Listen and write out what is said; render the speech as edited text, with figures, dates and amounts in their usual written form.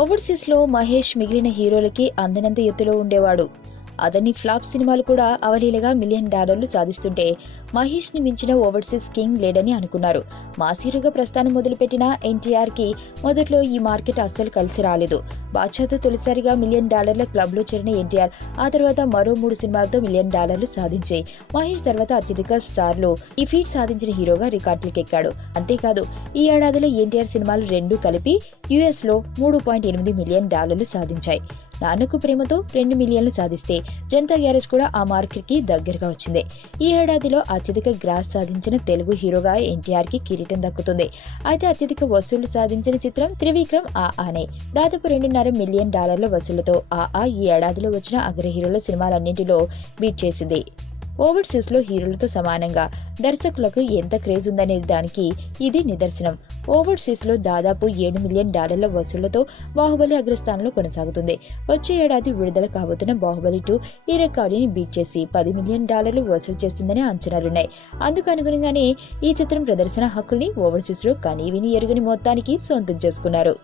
Overseas లో మహేష్ మిగిలిన హీరోలకి అందనంత ఎత్తులో ఉండేవాడు. అతని ఫ్లాప్ సినిమాలు కూడా అవలీలగా $1 మిలియన్ సాధిస్తుంటే మహేష్ ని మించిన ఓవర్సీస్ కింగ్ లేడని అనుకున్నారు. మాస్ హీరోగా ప్రస్థానం మొదలుపెట్టిన ఎన్టీఆర్ కి మొదట్లో ఈ మార్కెట్ అస్సలు కలిసి రాలేదు. బాద్షాతో తొలిసారిగా $1 మిలియన్ క్లబ్ లో చేరిన ఎన్టీఆర్ ఆ తర్వాత మరో 3 సినిమాలతో $1 మిలియన్ సాధించాయి. మహేష్ తర్వాత అత్యధిక సార్లు ఈ ఫీట్ సాధించిన హీరోగా రికార్డులకెక్కాడు. అంతేకాదు ఈ ఏడాదిలో ఎన్టీఆర్ సినిమాలు రెండూ కలిపి యుఎస్ లో $3.8 మిలియన్ సాధించాయి. నాన్నకు ప్రేమతో 2 మిలియన్లు సాధిస్తే జనతా గ్యారేజ్ కూడా ఆ మార్కెట్ కి దగ్గరగా వచ్చింది. ఈ ఏడాదిలో అత్యధిక గ్రాస్ సాధించిన తెలుగు హీరోగా ఎన్టీఆర్ కి కిరీటం దక్కుతుంది. అయితే అత్యధిక వసూళ్లు సాధించిన చిత్రం త్రివిక్రమ్ ఆనే దాదాపు $2.5 మిలియన్ వసూళ్లతో ఈ ఏడాదిలో వచ్చిన అగ్ర హీరోల సినిమాలన్నింటిలో బీట్ చేసింది. ఓవర్సీస్ లో హీరోలతో సమానంగా దర్శకులకు ఎంత క్రేజ్ ఉందనే దానికి ఇది నిదర్శనం. ఓవర్సీస్ లో దాదాపు $7 మిలియన్ వసూళ్లతో బాహుబలి అగ్రస్థానంలో కొనసాగుతుంది. వచ్చే ఏడాది విడుదల కాబోతున్న బాహుబలి 2 ఈ రికార్డుని బీట్ చేసి $10 మిలియన్ వసూలు చేస్తుందని అంచనాలున్నాయి. అందుకు అనుగుణంగానే ఈ చిత్రం ప్రదర్శన హక్కుల్ని ఓవర్సీస్ లో కనీవిని ఎరుగని మొత్తానికి సొంతం చేసుకున్నారు.